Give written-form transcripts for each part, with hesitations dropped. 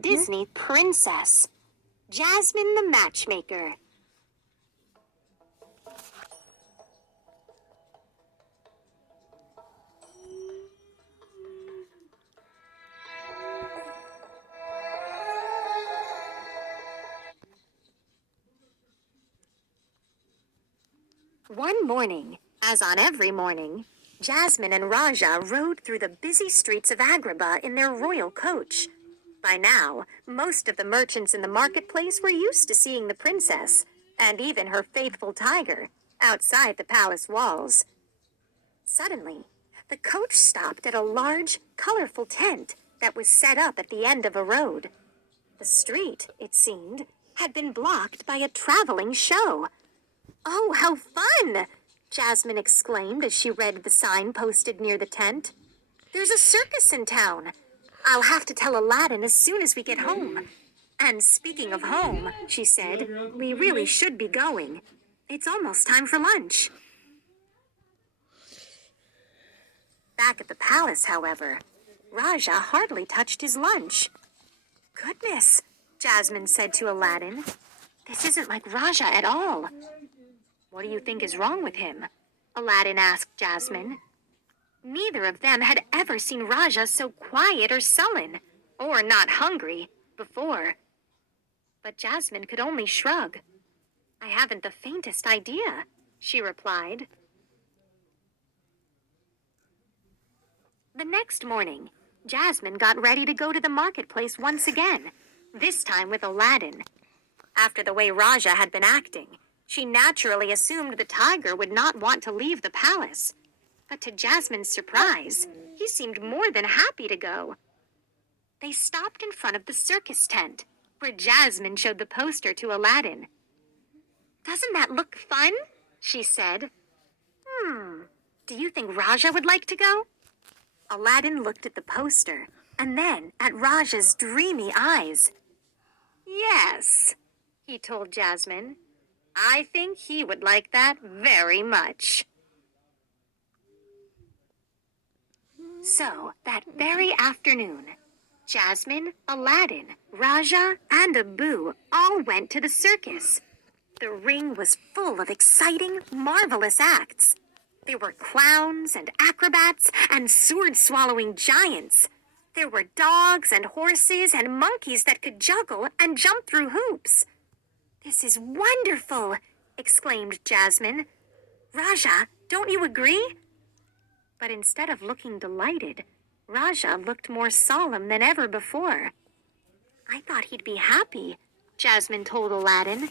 Disney princess, Jasmine the matchmaker. One morning, as on every morning, Jasmine and Raja rode through the busy streets of Agrabah in their royal coach. By now, most of the merchants in the marketplace were used to seeing the princess, and even her faithful tiger, outside the palace walls. Suddenly, the coach stopped at a large, colorful tent that was set up at the end of a road. The street, it seemed, had been blocked by a traveling show. "Oh, how fun!" Jasmine exclaimed as she read the sign posted near the tent. "There's a circus in town. I'll have to tell Aladdin as soon as we get home. And speaking of home," she said, "we really should be going. It's almost time for lunch." Back at the palace, however, Raja hardly touched his lunch. "Goodness," Jasmine said to Aladdin, "this isn't like Raja at all." "What do you think is wrong with him?" Aladdin asked Jasmine. Neither of them had ever seen Raja so quiet or sullen, or not hungry, before. But Jasmine could only shrug. "I haven't the faintest idea," she replied. The next morning, Jasmine got ready to go to the marketplace once again, this time with Aladdin. After the way Raja had been acting, she naturally assumed the tiger would not want to leave the palace. But to Jasmine's surprise, he seemed more than happy to go. They stopped in front of the circus tent, where Jasmine showed the poster to Aladdin. "Doesn't that look fun?" she said. Do you think Raja would like to go?" Aladdin looked at the poster, and then at Raja's dreamy eyes. "Yes," he told Jasmine. "I think he would like that very much." So, that very afternoon, Jasmine, Aladdin, Raja, and Abu all went to the circus. The ring was full of exciting, marvelous acts. There were clowns and acrobats and sword-swallowing giants. There were dogs and horses and monkeys that could juggle and jump through hoops. "This is wonderful!" exclaimed Jasmine. "Raja, don't you agree?" But instead of looking delighted, Raja looked more solemn than ever before. "I thought he'd be happy," Jasmine told Aladdin.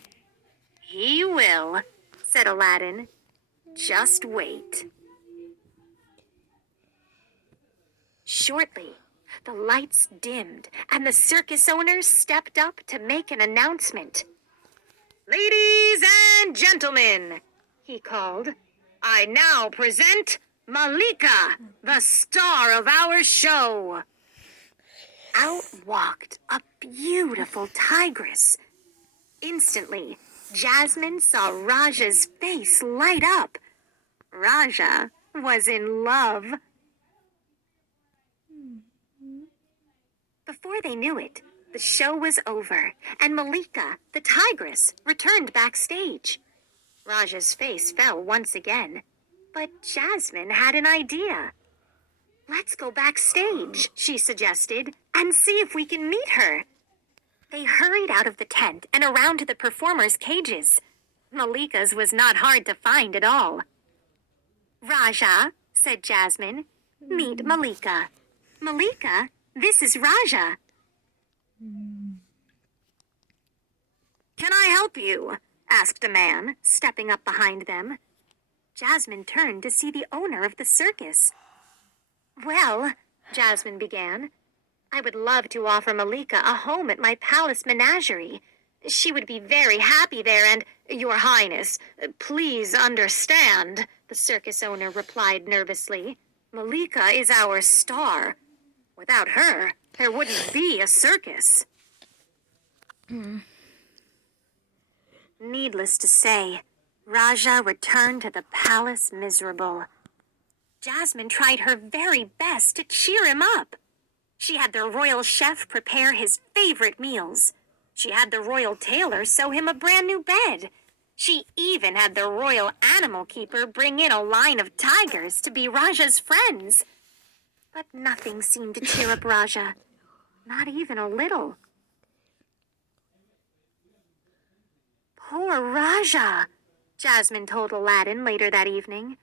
"He will," said Aladdin. "Just wait." Shortly, the lights dimmed and the circus owners stepped up to make an announcement. "Ladies and gentlemen," he called, "I now present Malika, the star of our show." Out walked a beautiful tigress. Instantly, Jasmine saw Raja's face light up. Raja was in love. Before they knew it, the show was over, and Malika, the tigress, returned backstage. Raja's face fell once again, but Jasmine had an idea. "Let's go backstage," she suggested, "and see if we can meet her." They hurried out of the tent and around to the performers' cages. Malika's was not hard to find at all. "Raja," said Jasmine, "meet Malika. Malika, this is Raja." "Can I help you?" asked a man, stepping up behind them. Jasmine turned to see the owner of the circus. "Well," Jasmine began, "I would love to offer Malika a home at my palace menagerie. She would be very happy there and—" "Your Highness, please understand," the circus owner replied nervously. "Malika is our star. Without her, there wouldn't be a circus." Needless to say, Raja returned to the palace miserable. Jasmine tried her very best to cheer him up. She had the royal chef prepare his favorite meals. She had the royal tailor sew him a brand new bed. She even had the royal animal keeper bring in a line of tigers to be Raja's friends. But nothing seemed to cheer up Raja. Not even a little. Poor Raja, Jasmine told Aladdin later that evening.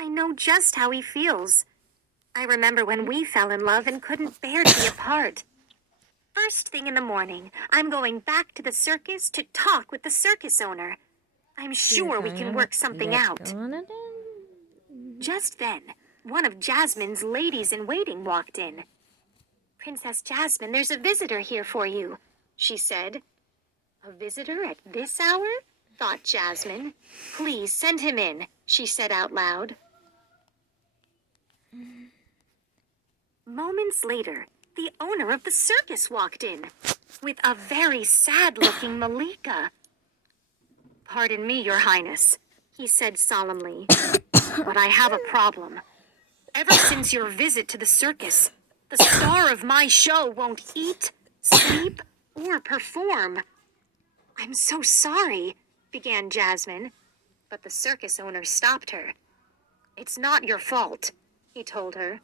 I know just how he feels. I remember when we fell in love and couldn't bear to be apart. First thing in the morning, I'm going back to the circus to talk with the circus owner. I'm sure we can work something out. Just then, one of Jasmine's ladies-in-waiting walked in. Princess Jasmine, there's a visitor here for you, she said. A visitor at this hour? Thought Jasmine. Please send him in, she said out loud. Moments later, the owner of the circus walked in with a very sad-looking Malika. Pardon me, Your Highness, he said solemnly, but I have a problem. Ever since your visit to the circus, the star of my show won't eat, sleep, or perform. I'm so sorry, began Jasmine, but the circus owner stopped her. It's not your fault, he told her.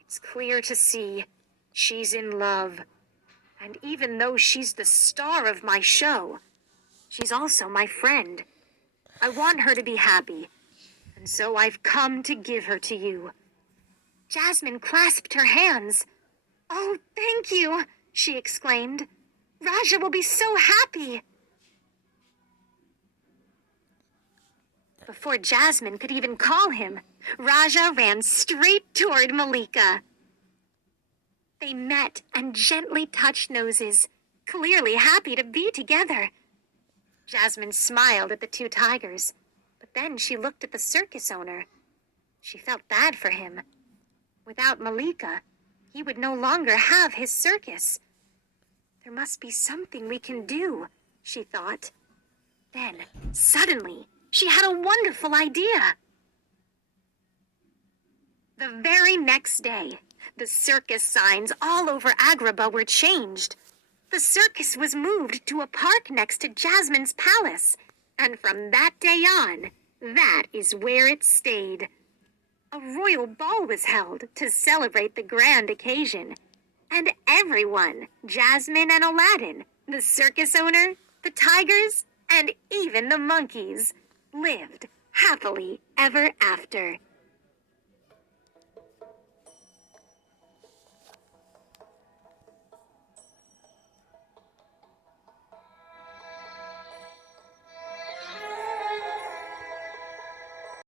It's clear to see she's in love. And even though she's the star of my show, she's also my friend. I want her to be happy, and so I've come to give her to you. Jasmine clasped her hands. Oh, thank you, she exclaimed. Raja will be so happy. Before Jasmine could even call him, Raja ran straight toward Malika. They met and gently touched noses, clearly happy to be together. Jasmine smiled at the two tigers, but then she looked at the circus owner. She felt bad for him. Without Malika, he would no longer have his circus. There must be something we can do, she thought. Then, suddenly, she had a wonderful idea. The very next day, the circus signs all over Agrabah were changed. The circus was moved to a park next to Jasmine's palace, and from that day on, that is where it stayed. A royal ball was held to celebrate the grand occasion, and everyone, Jasmine and Aladdin, the circus owner, the tigers, and even the monkeys, lived happily ever after.